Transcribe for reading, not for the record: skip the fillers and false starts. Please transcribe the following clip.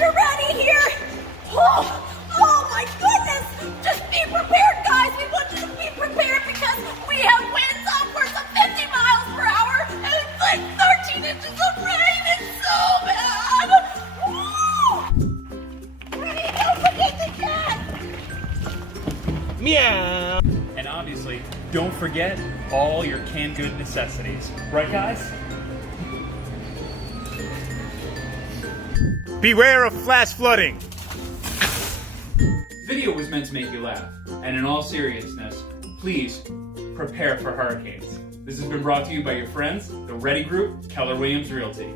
You're ready here? Oh my goodness! Just be prepared, guys! We want you to be prepared because we have winds upwards of 50 miles per hour and it's like 13 inches of rain! It's so bad! Woo! Ready? Don't forget the cat! Meow. And obviously, don't forget all your canned good necessities. Right, guys? Beware of flash flooding. Video was meant to make you laugh. And in all seriousness, please prepare for hurricanes. This has been brought to you by your friends, the Ready Group, Keller Williams Realty.